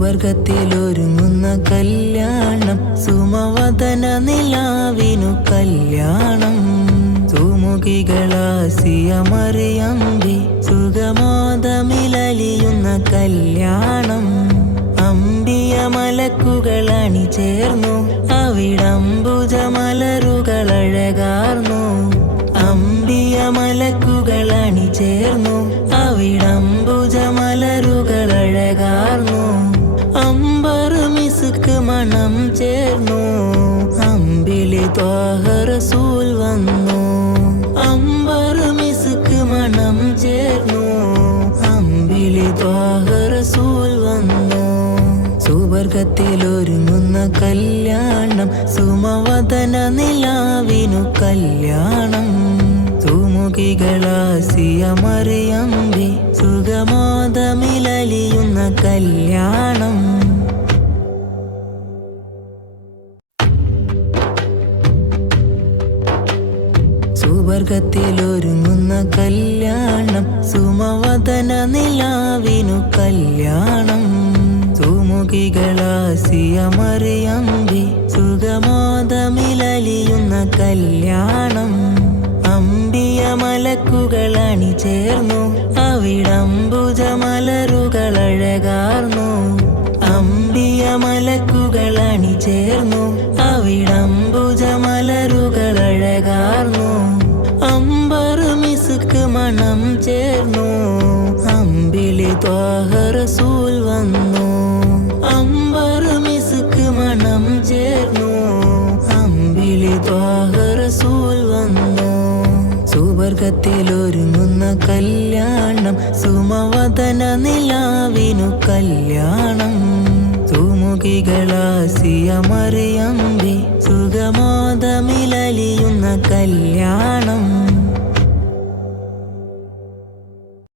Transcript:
സുവർഗത്തിലൊരുങ്ങുന്ന കല്യാണം സുമവദന നിലാവിനു കല്യാണം. സുമുഖികളാസിയമറിയമ്പി സുഗമോദമിലലിയുന്ന കല്യാണം. അമ്പിയ മലക്കുകളണി ചേർന്നു അവിടംബുജമലരുകളഴകാർന്നു. അമ്പിയ മലക്കുകളണി ചേർന്നു അവിടംബുജമലരുകളഴകാർന്നു. മണം ചേർന്നു. അമ്പിളി ത്വാഹറസൂൽ വന്നു. അമ്പർ മിസുക്ക് മണം ചേർന്നു. അമ്പിളി ത്വാഹറസൂൽ വന്നു. സുവർഗത്തിൽ ഒരുങ്ങുന്ന കല്യാണം സുമവദന നിലാവിനു കല്യാണം. സുമുഖികളാസിയമറിയമ്പി സുഖമോദമിലലിയുന്ന കല്യാണം. സുവർഗത്തിലൊരുങ്ങുന്ന കല്യാണം സുമവദന നിലാവിനു കല്യാണം. സുമുഖികളാസിയമറിയമ്പി സുഗമോദമിലലിയുന്ന കല്യാണം. അമ്പിയ മലക്കുകളണി ചേർന്നു അവിടംബുജമലറുകളഴകാർന്നു അമ്പിയ മലക്കുകൾ അണിചേർന്നു അവിടംബുജമലരുകളഴകാർന്നു മിസുക്ക് മണം ചേർന്നു. അമ്പിളി ത്വാഹറസൂൽ വന്നു. അമ്പർ മിസുക്ക് മണം ചേർന്നു. അമ്പിളി ത്വാഹറസൂൽ വന്നു. സുവർഗത്തിലൊരുങ്ങുന്ന കല്യാണം സുമവദന നിലാവിനു കല്യാണം. സുമുഖികളാസിയമറിയമ്പി സുഖമോദമിലലിയുന്ന കല്യാണം.